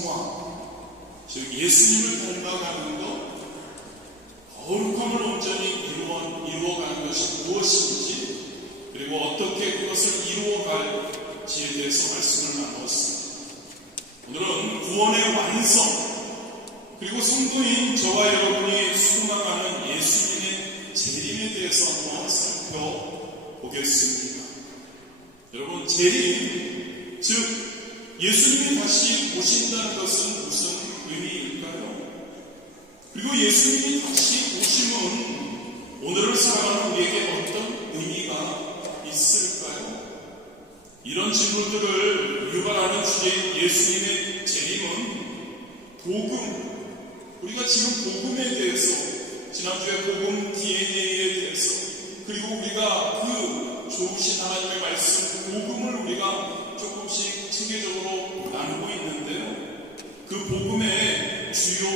성화, 즉 예수님을 닮아가는 것, 거룩함을 온전히 이루어가는 것이 무엇인지, 그리고 어떻게 그것을 이루어갈지에 대해서 말씀을 나누었습니다. 오늘은 구원의 완성, 그리고 성도인 저와 여러분이 소망하는 예수님의 재림에 대해서 한번 살펴보겠습니다. 여러분, 재림, 즉 예수님이 다시 오신다는 것은 무슨 의미일까요? 그리고 예수님이 다시 오심은 오늘을 살아가는 우리에게 어떤 의미가 있을까요? 이런 질문들을 유발하는 주제인 예수님의 재림은 복음, 우리가 지금 복음에 대해서, 지난주에 복음 DNA에 대해서, 그리고 우리가 그 좋으신 하나님의 말씀, 복음을 우리가 조금씩 체계적으로 나누고 있는데요. 그 복음의 주요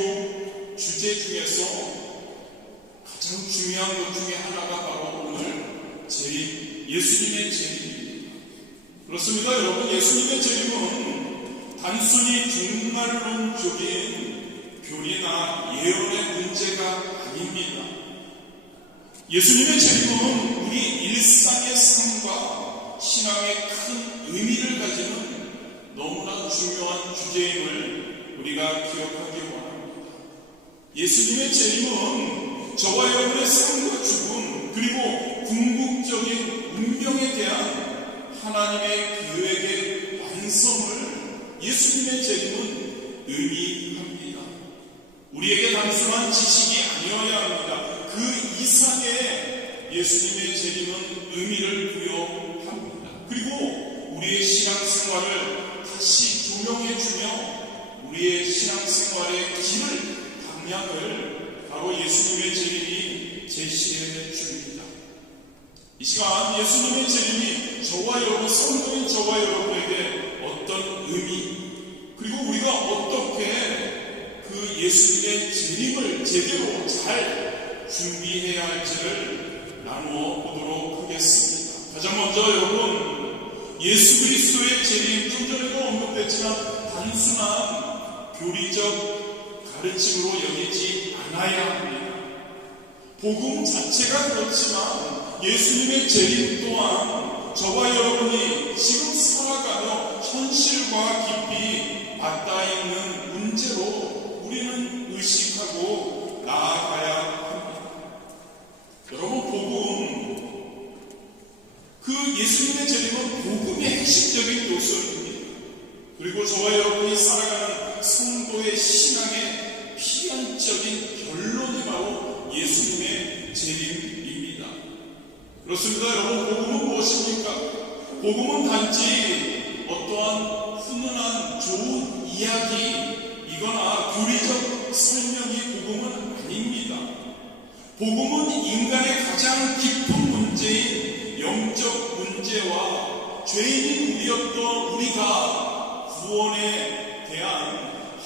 주제 중에서 가장 중요한 것 중에 하나가 바로 오늘 재림, 예수님의 재림입니다. 그렇습니다, 여러분. 예수님의 재림은 단순히 종말론적인 교리나 예언의 문제가 아닙니다. 예수님의 재림은 우리 일상의 삶과 신앙의 큰 의미를 가지는 너무나 중요한 주제임을 우리가 기억하기 원합니다. 예수님의 재림은 저와 여러분의 삶과 죽음, 그리고 궁극적인 운명에 대한 하나님의 계획의 완성을 예수님의 재림은 의미합니다. 우리에게 단순한 지식이 아니어야 합니다. 그 이상의 예수님의 재림은 의미를 부여합니다. 그리고 우리의 신앙생활을 다시 조명해주며 우리의 신앙생활의 길을, 방향을 바로 예수님의 재림이 제시해 줍니다. 이 시간 예수님의 재림이 저와 여러분, 성도인 저와 여러분에게 어떤 의미, 그리고 우리가 어떻게 그 예수님의 재림을 제대로 잘 준비해야 할지를 나누어 보도록 하겠습니다. 가장 먼저 여러분, 예수 그리스도의 재림, 좀 전에도 언급했지만 단순한 교리적 가르침으로 여기지 않아야 합니다. 복음 자체가 그렇지만 예수님의 재림 또한 저와 여러분이 지금 살아가며 현실과 깊이 맞닿아 있는 문제로 우리는 의식하고 나아가야 합니다. 여러분, 복음, 그 예수님의 재림은 복음의 핵심적인 요소입니다. 그리고 저와 여러분이 살아가는 성도의 신앙의 필연적인 결론이 바로 예수님의 재림입니다. 그렇습니다, 여러분. 복음은 무엇입니까? 복음은 단지 어떠한 훈훈한 좋은 이야기, 이거나 교리적 설명이 복음은 아닙니다. 복음은 인간의 가장 깊은 문제인 영적 문제와 죄인인 우리였던 우리가 구원에 대한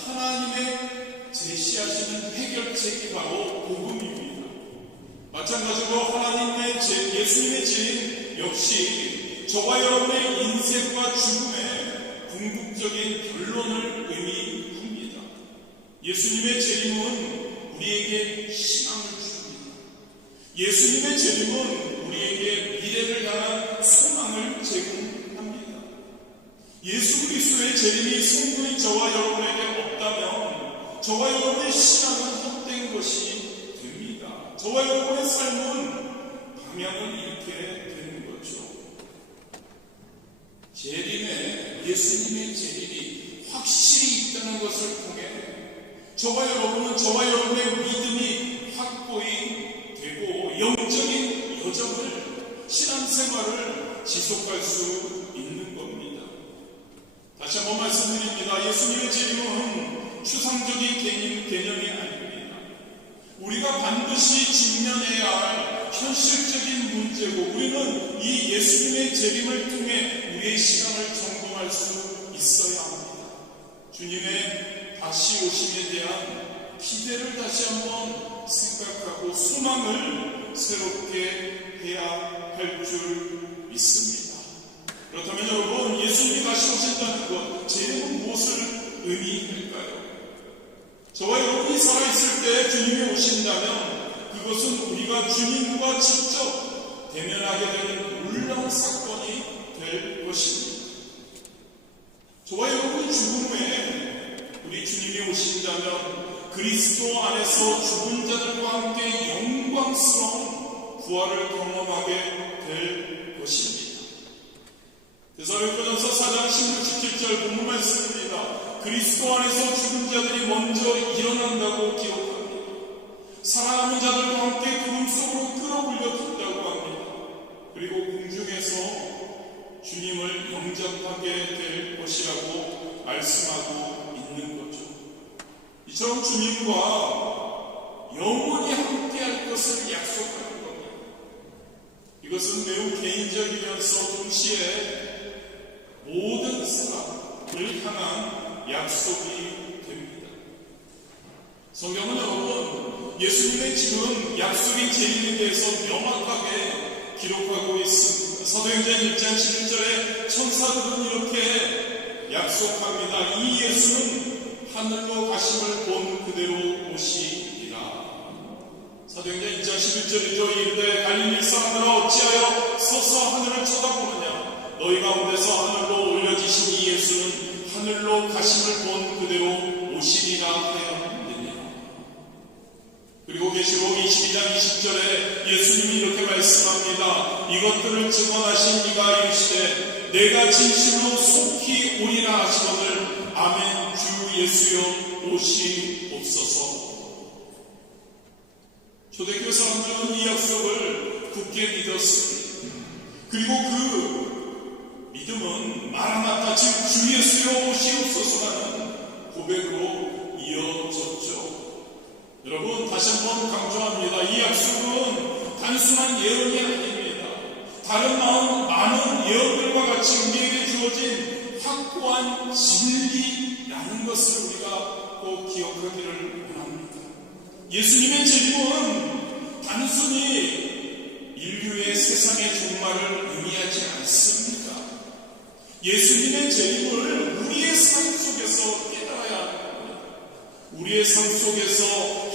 하나님의 제시하시는 해결책이 바로 복음입니다. 마찬가지로 하나님의 예수님의 재림 역시 저와 여러분의 인생과 죽음의 궁극적인 결론을 의미합니다. 예수님의 재림은 우리에게 희망을 줍니다. 예수님의 재림은 우리에게 미래를 향한 소망을 제공합니다. 예수 그리스도의 재림이 성도인 저와 여러분에게 없다면 저와 여러분의 신앙은 헛된 것이 됩니다. 저와 여러분의 삶은 방향을 잃게 되는 거죠. 재림에, 예수님의 재림이 확실히 있다는 것을 통해 저와 여러분은 저와 여러분의 믿음이 확고히 되고 영적인 여정을, 신앙생활을 지속할 수 있는 겁니다. 다시 한번 말씀드립니다. 예수님의 재림은 추상적인 개념이 아닙니다. 우리가 반드시 직면해야 할 현실적인 문제고, 우리는 이 예수님의 재림을 통해 우리의 신앙을 점검할 수 있어야 합니다. 주님의 다시 오심에 대한 기대를 다시 한번 생각하고 소망을 새롭게 해야 할 줄 믿습니다. 그렇다면 여러분, 예수님이 다시 오신다는 것, 재림은 무엇을 의미할까요? 저와 여러분이 살아있을 때 주님이 오신다면 그것은 우리가 주님과 직접 대면하게 되는 놀라운 사건이 될 것입니다. 저와 여러분이 죽음 후에 우리 주님이 오신다면 그리스도 안에서 죽은 자들과 함께 영광스러운 부활을 경험하게 될 것입니다. 데살로니가전서 4장 16, 17절 본문 말씀입니다. 그리스도 안에서 죽은 자들이 먼저 일어난다고 기록합니다. 살아남은 자들과 함께 구름 속으로 끌어올려진다고 합니다. 그리고 공중에서 주님을 영접하게 될 것이라고 말씀하고 있는 거죠. 이처럼 주님과 영원히 함께할 것을 약속하는 겁니다. 이것은 매우 개인적이면서 동시에 모든 사람을 향한 약속이 됩니다. 성경은 여러분 예수님의 지금 약속인 재림에 대해서 명확하게 기록하고 있습니다. 사도행전 1장 11절에 천사들은 이렇게 약속합니다. 이 예수는 하늘로 가심을 본 그대로 오시리라. 사도행전 2장 11절이죠. 이르되 갈릴리 사람들아 어찌하여 서서 하늘을 쳐다보느냐. 너희 가운데서 하늘로 올려지신 이 예수는 하늘로 가심을 본 그대로 오시리라 하였느니라. 그리고 계시록 22장 20절에 예수님이 이렇게 말씀합니다. 이것들을 증언하신 이가 이르시되 내가 진실로 속히 오리라 하시거늘 아멘. 주 예수여 오시옵소서. 초대교회 사람들은 이 약속을 굳게 믿었습니다. 그리고 그 믿음은 마라나타 즉 주 예수여 오시옵소서라는 고백으로 이어졌죠. 여러분 다시 한번 강조합니다. 이 약속은 단순한 예언이 아닙니다. 다른 많은 예언들과 같이 우리에게 주어진 확고한 진리라는 것을 우리가 꼭 기억하기를 원합니다. 예수님의 재림은 단순히 인류의 세상의 종말을 의미하지 않습니다. 예수님의 재림을 우리의 삶 속에서 깨달아야 합니다. 우리의 삶 속에서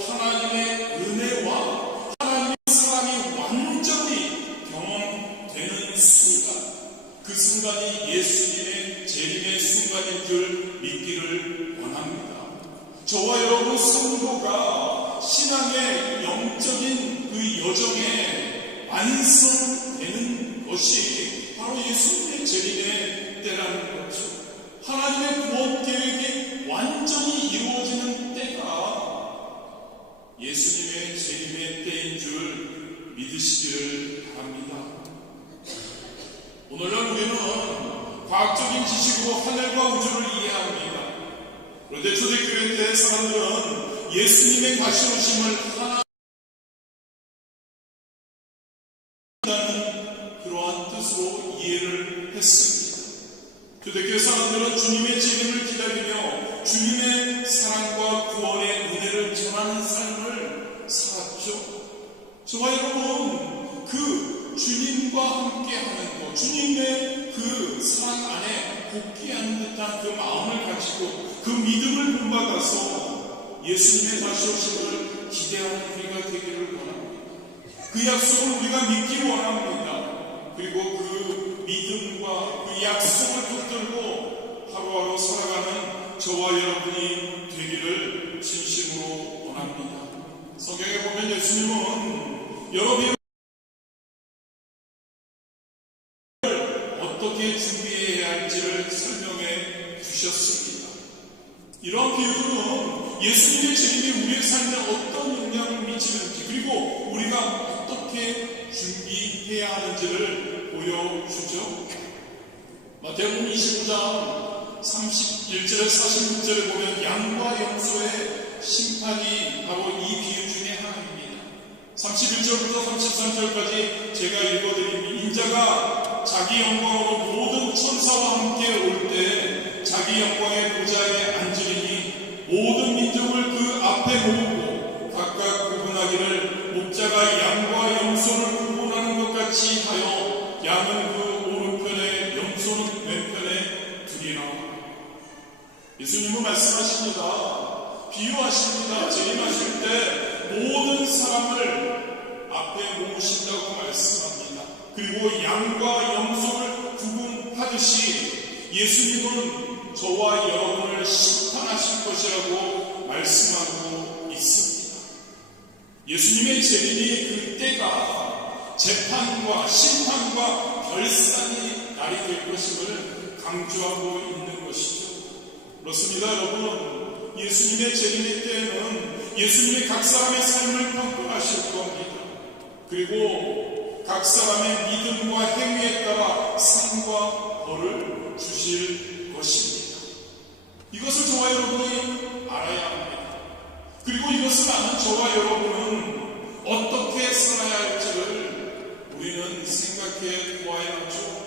하나님의 은혜와 하나님의 사랑이 완전히 경험되는 순간, 그 순간이 예수님의 재림의 순간인 줄 믿기를 원합니다. 저와 여러분 성도가 신앙의 영적인 그 여정에 완성되는 것이 바로 예수님의 재림의 때라는 거죠. 하나님의 구원 계획이 완전히 이루어지는 때가 예수님의 재림의 때인 줄 믿으시기를 바랍니다. 오늘날 우리는 과학적인 지식으로 하늘과 우주를 이해합니다. 그런데 초대교회 때 사람들은 예수님의 다시 오심을 하나님이라는 그러한 뜻으로 이해를 했습니다. 초대교회 사람들은 주님의 재림을 기다리며 주님의 사랑과 구원의 은혜를 전하는 삶을 살았죠. 저와 여러분 그 주님과 함께하는 것, 주님의 그 사랑 안에 복귀하는 듯한 그 마음을 가지고 그 믿음을 본받아서 예수님의 다시 오심을 기대하는 우리가 되기를 원합니다. 그 약속을 우리가 믿기 원합니다. 그리고 그 믿음과 그 약속을 붙들고 하루하루 살아가는 저와 여러분이 되기를 진심으로 원합니다. 성경에 보면 예수님은 여러 비유를 어떻게 준비해야 할지를 설명해 주셨습니다. 이런 비유들은 예수님의 재림이 우리의 삶에 어떤 영향을 미치는지 그리고 우리가 어떻게 준비해야 하는지를 보여주죠. 마태복음 25장 31절에 46절에 보면 양과 염소의 심판이 바로 이 비유 중에 하나입니다. 31절부터 33절까지 제가 읽어드립니다. 인자가 자기 영광으로 모든 천사와 함께 올 때 자기 영광의 보좌에 앉으리니 모든 민족을 그 앞에 모으고 각각 구분하기를 목자가 양과 염소를 구분하는 것 같이 하여 양은 그 오른편에 염소는 왼편에 두리라. 예수님은 말씀하십니다. 비유하십니다. 재림하실 때 모든 사람을 앞에 모으신다고 말씀합니다. 그리고 양과 염소를 구분하듯이 예수님은 저와 여러분을 심판하실 것이라고 말씀하고 있습니다. 예수님의 재림이 그 때가 재판과 심판과 결산의 날이 될 것임을 강조하고 있는 것이죠. 그렇습니다, 여러분. 예수님의 재림의 때에는 예수님의 각 사람의 삶을 평가하실 겁니다. 그리고 각 사람의 믿음과 행위에 따라 상과 벌을 주실 것입니다. 이것을 저와 여러분이 알아야 합니다. 그리고 이것을 아는 저와 여러분은 어떻게 살아야 할지를 우리는 생각해 보아야 하죠.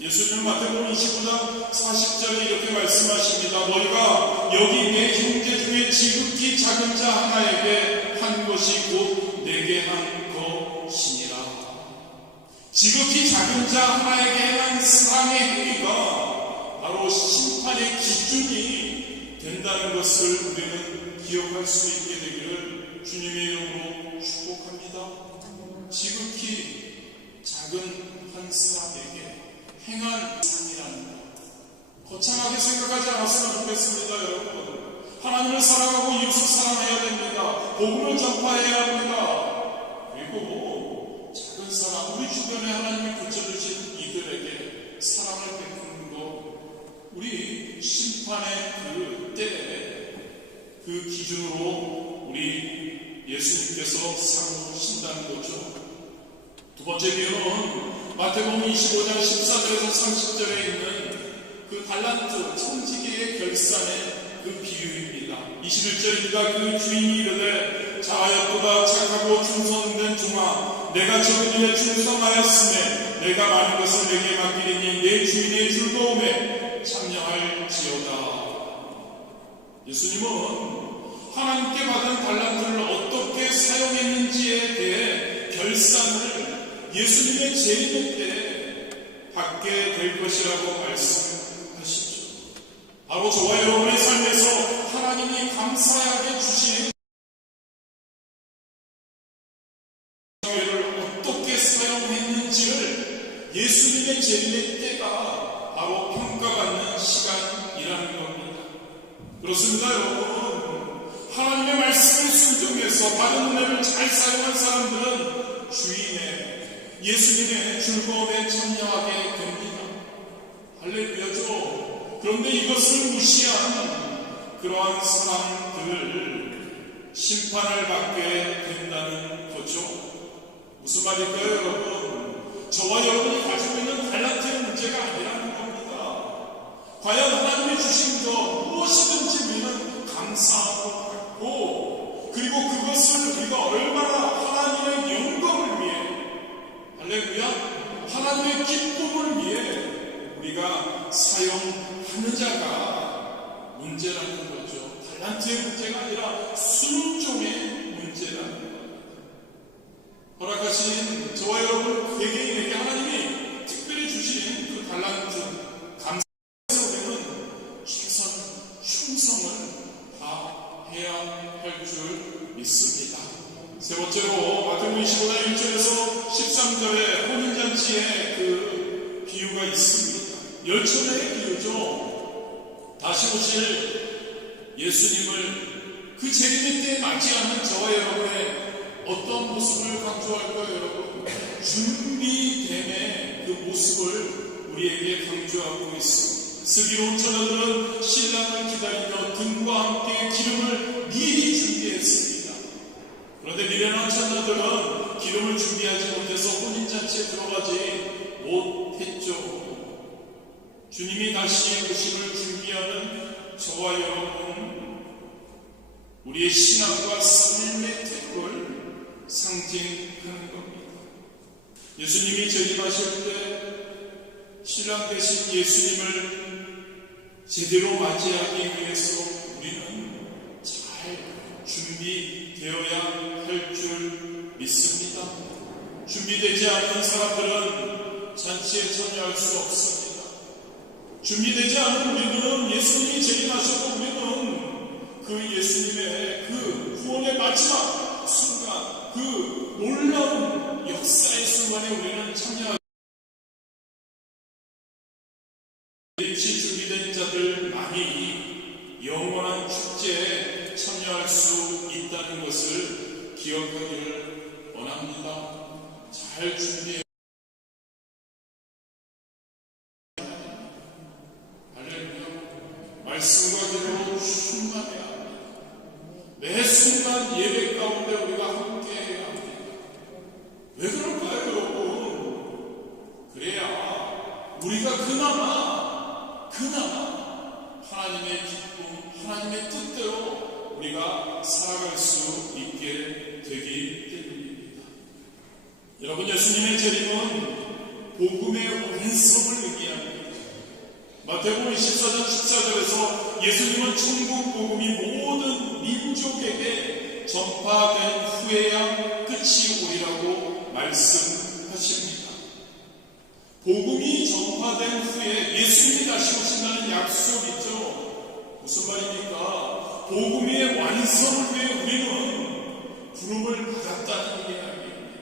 예수님은 마태복음 25장 40절에 이렇게 말씀하십니다. 너희가 여기 내 형제 중에 지극히 작은 자 하나에게 한 것이 곧 내게 한 것이니라. 지극히 작은 자 하나에게 한 사랑의 행위가 바로 심판의 기준이 된다는 것을 우리는 기억할 수 있게 되기를 주님의 이름으로 축복합니다. 지극히 작은 한 사람에게 행한 삶이라는 것, 거창하게 생각하지 않았으면 좋겠습니다, 여러분. 하나님을 사랑하고 이웃을 사랑해야 됩니다. 복음을 전파해야 합니다. 그리고 작은 사람, 우리 주변에 하나님이 붙여주신 이들에게 사랑을 베푸는 것, 우리 심판의 그 때에 그 기준으로 우리 예수님께서 삼으신다는 거죠. 두 번째 비유는 마태복음 25장 14절에서 30절에 있는 그 달란트 청지기의 결산의 그 비유입니다. 21절입니다. 그 주인이 이르되 자하였도다 착하고 충성된 종아, 내가 적은 일에 충성하였으매 내가 많은 것을 내게 맡기리니 내 주인의 즐거움에 참여할지어다. 예수님은 하나님께 받은 달란트를 어떻게 사용했는지에 대해 결산을 예수님의 재림 때 받게 될 것이라고 말씀하시죠. 바로 저와 여러분의 삶에서 하나님이 감사하게 주신 기회를 어떻게 사용했는지를 예수님의 재림의 때가 바로 평가받는 시간이라는 겁니다. 그렇습니다, 여러분. 하나님의 말씀을 순종해서 받은 은혜를 잘 사용한 사람들은 주인의 예수님의 즐거움에 참여하게 됩니다. 할렐루야죠. 그런데 이것을 무시한 그러한 사람들을 심판을 받게 된다는 거죠. 무슨 말일까요, 여러분? 저와 여러분이 가지고 있는 달란트의 문제가 아니라는 겁니다. 과연 하나님이 주신 것 무엇이든지 우리는 감사하고 받고, 그리고 그것을 우리가 얼마나 하나님의 영광을 위해, 할렐루야, 하나님의 기쁨을 위해 우리가 사용하는 자가 문제라는 거죠. 달란트의 문제가 아니라 순종의 문제라는 겁니다. 허락하신 저와 여러분 개개인에게 하나님이 특별히 주신 그 달란트, 감사해서 우리는 최선, 충성을 다 해야 할 줄 믿습니다. 세 번째로 마태복음 25장 1절에서 13절에 혼인잔치의 그 비유가 있습니다. 열천의 비유죠. 다시 오실 예수님을 그 재림의 때에 맞이하는 저와 여러분의 어떤 모습을 강조할까요, 여러분? 준비됨의 그 모습을 우리에게 강조하고 있습니다. 슬기로운 처녀들은 신랑을 기다리며 등과 함께 기름을 미리 준비했습니다. 그런데 미련한 처녀들은 기름을 준비하지 못해서 혼인잔치에 들어가지 못했죠. 주님이 다시 오심을 준비하는 저와 여러분, 우리의 신앙과 삶의 태도를 상징하는 겁니다. 예수님이 재림하실 때 신랑 되신 예수님을 제대로 맞이하기 위해서 우리는 잘 준비되어야 할 줄 믿습니다. 준비되지 않은 사람들은 잔치에 참여할 수 없습니다. 준비되지 않은 우리는 예수님이 재림하셔도 우리는 그 예수님의 그 구원의 마지막 순간, 그 놀라운 역사의 순간에 우리는 참여하고 일시 준비된 자들만이 영원한 축제에 참여할 수 있다는 것을 기억하기를 원합니다. 잘 준비해 말씀과 기도로 충만해야 합니다. 매 순간 예배 가운데 우리가 함께 해야 합니다. 왜 그럴까요, 여러분? 그래야 우리가 그나마 하나님의 기쁨, 하나님의 뜻대로 우리가 살아갈 수 있게 되기 때문입니다. 여러분, 예수님의 재림은 복음의 완성을 의미합니다. 마태복음 24장 14절에서 예수님은 천국 복음이 모든 민족에게 전파된 후에야 끝이 오리라고 말씀하십니다. 복음이 전파된 후에 예수님이 다시 오신다는 약속이죠. 무슨 말입니까? 복음의 완성을 위해 우리는 부름을 받았다는 이야기입니다.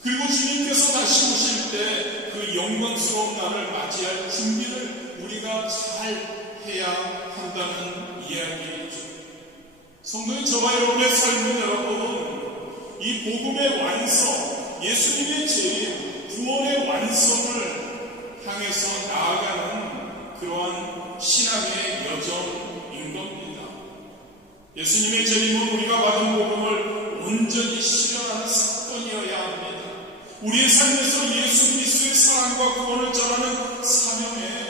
그리고 주님께서 다시 오실 때 그 영광스러운 날을 맞이할 준비를 우리가 잘 해야 한다는 이야기이죠. 성도인 저와 여러분의 삶은 여러분, 이 복음의 완성, 예수님의 재림, 구원의 완성을 향해서 나아가는 그러한 신앙의 여정인 겁니다. 예수님의 재림은 우리가 받은 복음을 온전히 실현하는 사건이어야 합니다. 우리의 삶에서 예수 그리스도의 사랑과 구원을 전하는 사명에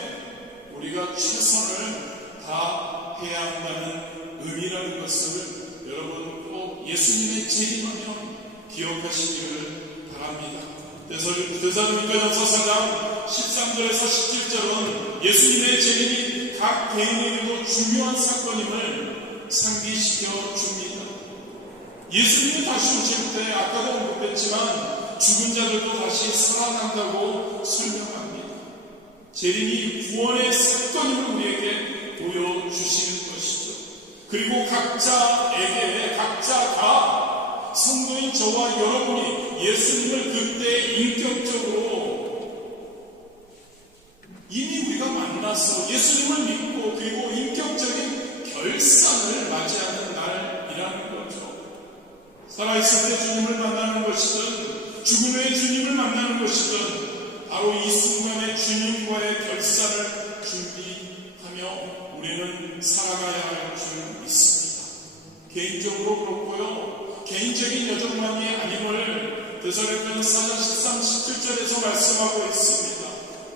우리가 최선을 다해야 한다는 의미라는 것을 여러분 꼭 예수님의 재림하면 기억하시기를 바랍니다. 데살로니가전서 4장 13절에서 17절은 예수님의 재림이 각 개인에게도 중요한 사건임을 상기시켜 줍니다. 예수님이 다시 오실 때 아까도 언급했지만 죽은 자들도 다시 살아난다고 설명합니다. 재림이 구원의 사건임을 우리에게 보여주시는 것이죠. 그리고 각자에게 각자가 성도인 저와 여러분이 예수님을 그때 인격적으로 이미 우리가 만나서 예수님을 믿고 그리고 인격적인 결산을 맞이하는 날이라는 거죠. 살아있을 때 주님을 만나는 것이든 죽음 후에 주님을 만나는 것이든 바로 이 순간에 주님과의 결산을 준비하며 우리는 살아가야 할 줄 믿습니다. 개인적으로 그렇고요. 개인적인 여정만이 아님을 데살로니가전서 4장 13, 17절에서 말씀하고 있습니다.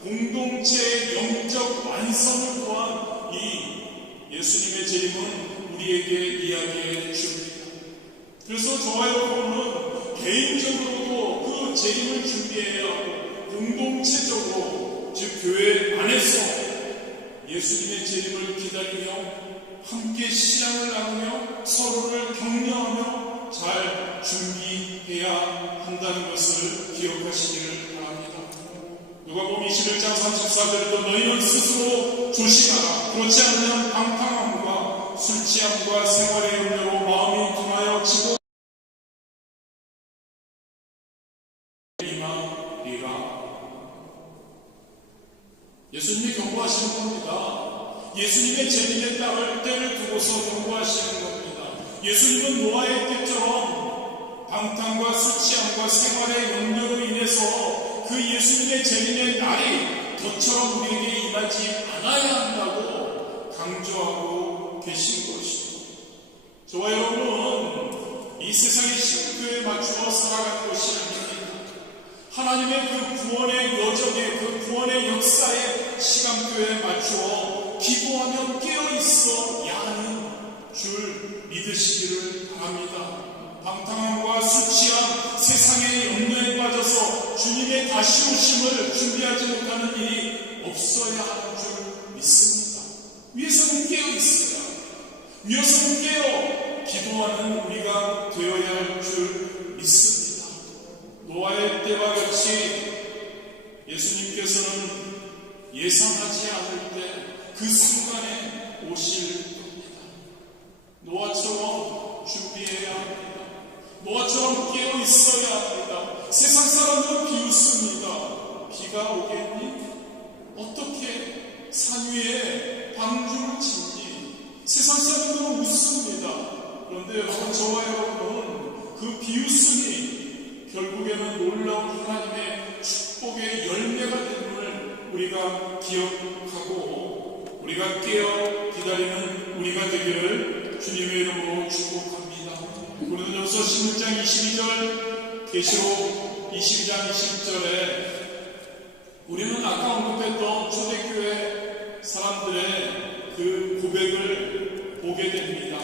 공동체의 영적 완성을 또한 이 예수님의 재림은 우리에게 이야기해 줍니다. 그래서 저와 여러분은 개인적으로도 그 재림을 준비해야 하고 공동체적으로 즉 교회 안에서 예수님의 재림을 기다리며 함께 신앙을 나누며 서로를 격려하며 잘 준비해야 한다는 것을 기억하시기를 바랍니다. 누가복음 21장 34절에도 너희는 스스로 조심하라. 그렇지 않으면 방탕함과 술 취함과 생활의 염려로 마음이 둔하여 지고 예수님이 경고하시는 겁니다. 예수님의 재림의 때를 두고서 경고하시는 겁니다. 예수님은 노아의 때처럼 방탕과 술 취함과 생활의 염려로 인해서 그 예수님의 재림의 날이 저처럼 우리에게 임하지 않아야 한다고 강조하고 계신 것이죠. 저와 여러분은 이 세상의 시간표에 맞추어 살아가는 것이 아닙니다. 하나님의 그 구원의 여정에 그 구원의 역사의 시간표에 맞추어 기도하며 깨어있어야 하는 줄 믿으시기를 바랍니다. 방탕함과 수치함, 세상의 염려에 빠져서 주님의 다시 오심을 준비하지 못하는 일이 없어야 하는 줄 믿습니다. 위에서는 깨어있어야, 위에서는 깨어 기도하는 우리가 되어야 할 줄 믿습니다. 노아의 때와 같이 예수님께서는 예상하지 않을 때 그 순간에 오실 겁니다. 노아처럼 준비해야 합니다. 노아처럼 깨어 있어야 합니다. 세상 사람들은 비웃습니다. 비가 오겠니? 어떻게 산 위에 방주를 짓니? 세상 사람들은 웃습니다. 그런데 여러분, 저와 여러분은 그 비웃음이 결국에는 놀라운 하나님의 축복의 열매가 되는 우리가 기억하고 우리가 깨어 기다리는 우리가 되기를 주님의 이름으로 축복합니다. 고린도전서 16장 22절, 계시록 22장 20절에 우리는 아까 언급했던 초대교회 사람들의 그 고백을 보게 됩니다.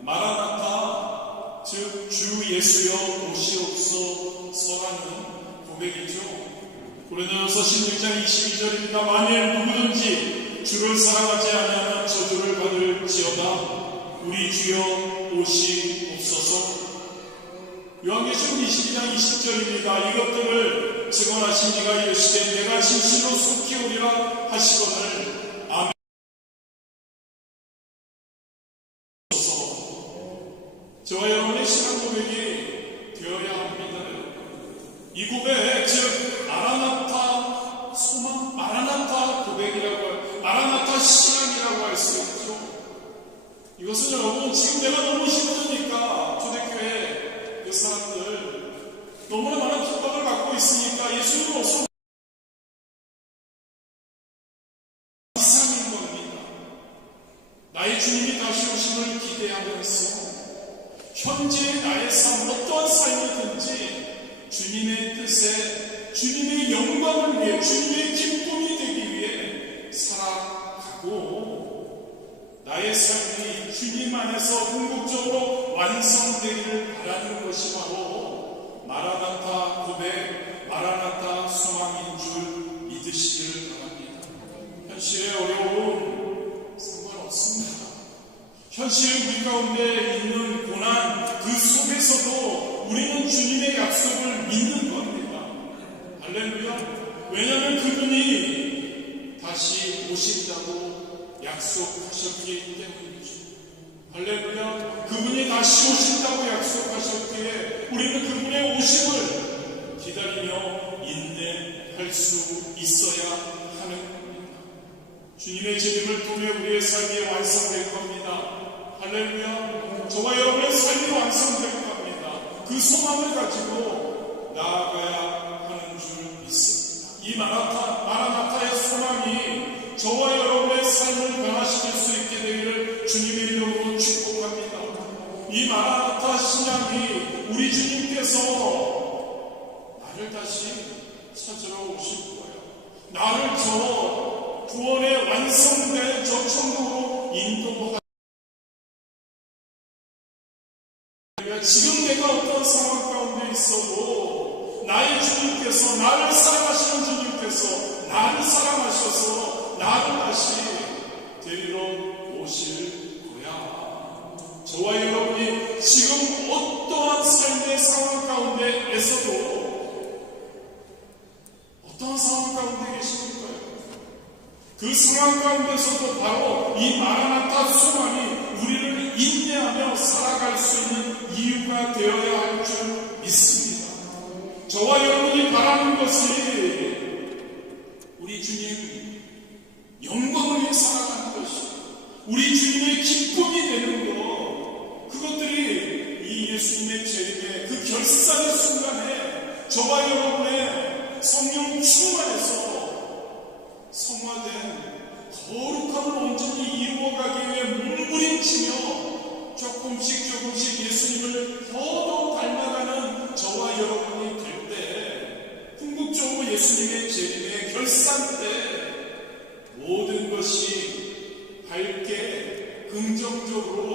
마라나타, 즉 주 예수여 오시옵소서라는 고백이죠. 고린도전서 16장 22절입니다. 만일 누구든지 주를 사랑하지 아니하면 저주를 받을지어다. 우리 주여 오시옵소서. 요한계시록 22장 20절입니다. 이것들을 증언하신 이가 이르시되 내가 진실로 속히 오리라 하시거늘 아멘. 저와 여러분의 신앙 고백이 되어야 합니다. 이 고백, 즉 마라나타 소망, 마라나타 고백이라고 할, 마라나타 신앙이라고 할 수 있죠. 이것은 여러분, 지금 내가 너무 힘드니까 초대교회 그 사람들 너무나 많은 핍박을 받고 있으니까 예수님 어서 이상인 겁니다. 나의 주님이 다시 오심을 기대하면서 현재의 나의 삶, 어떠한 삶이든지 주님의 뜻에, 주님의 영광을 위해, 주님의 기쁨이 되기 위해 살아가고 나의 삶이 주님 안에서 궁극적으로 완성되기를 바라는 것이 바로 마라나타 고백, 마라나타 소망인 줄 믿으시기를 바랍니다. 현실의 어려움 상관없습니다. 현실 우리 가운데 있는 고난, 그 속에서도 우리는 주님의 약속을 믿는 겁니다. 할렐루야. 왜냐하면 그분이 다시 오신다고 약속하셨기 때문이죠. 할렐루야. 그분이 다시 오신다고 약속하셨기에 우리는 그분의 오심을 기다리며 인내할 수 있어야 하는 겁니다. 주님의 재림을 통해 우리의 삶이 완성될 겁니다. 할렐루야. 저와 여러분의 삶이 완성될 겁니다. 그 소망을 가지고 나아가야 하는 줄 믿습니다. 이 마라나타의 소망이 저와 여러분의 삶을 변화시킬 수 있게 되기를 주님의 이름으로 축복합니다. 이 마라나타 신앙이 우리 주님께서 나를 다시 찾으러 오실 거예요. 나를 저 구원의 완성된 저 천국으로 인도하시고, 지금 내가 어떤 상황 가운데 있어도 나의 주님께서, 나를 사랑하시는 주님께서 나를 사랑하셔서 나를 다시 데리러 오실 거야. 저와 여러분이 지금 어떠한 삶의 상황 가운데에서도 어떠한 상황 가운데 계십니까요? 그 상황 가운데서도 바로 이 마라나타 소망이 우리를 인내하며 살아갈 수 있는 이유가 되어야 할 줄 믿습니다. 저와 여러분이 바라는 것이 우리 주님 영광을 위해 살아가는 것이, 우리 주님의 기쁨이 되는 것, 그것들이 이 예수님의 재림의 그 결산의 순간에 저와 여러분의 성령 충만해서 성화된 거룩함을 온전히 이루어가기 위해 몸부림치며 조금씩 예수님을 더더욱 닮아가는 저와 여러분이 될 때, 궁극적으로 예수님의 재림의 결산 때 모든 것이 밝게 긍정적으로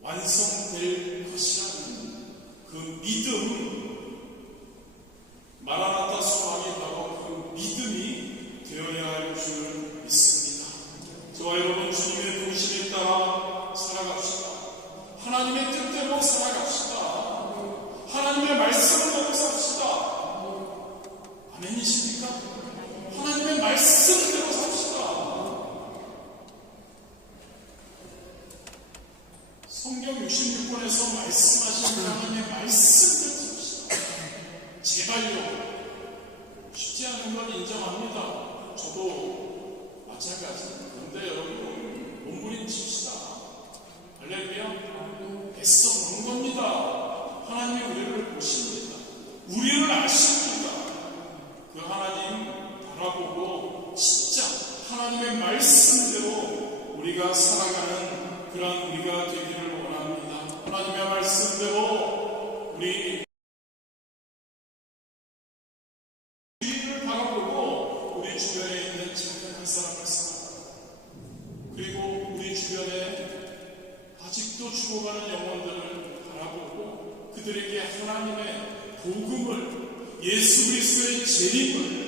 완성될 것이라는 그 믿음, 마라나타 소망이 바로 그 믿음이 되어야 할 줄 믿습니다. 저와 여러분, 주님의 도심에 따라 살아갑시다. 하나님의 뜻대로 살아갑시다. 하나님의 말씀을 보고 삽시다. 아멘이십니까? 하나님의 말씀 진짜 하나님의 말씀대로 우리가 살아가는 그런 우리가 되기를 원합니다. 하나님의 말씀대로 우리 주위를 바라보고 우리 주변에 있는 작은 한 사람을 사랑하고, 그리고 우리 주변에 아직도 죽어가는 영혼들을 바라보고 그들에게 하나님의 복음을, 예수 그리스도의 재림을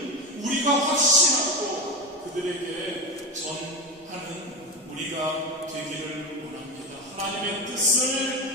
우리가 확신하고 그들에게 전하는 우리가 되기를 원합니다. 하나님의 뜻을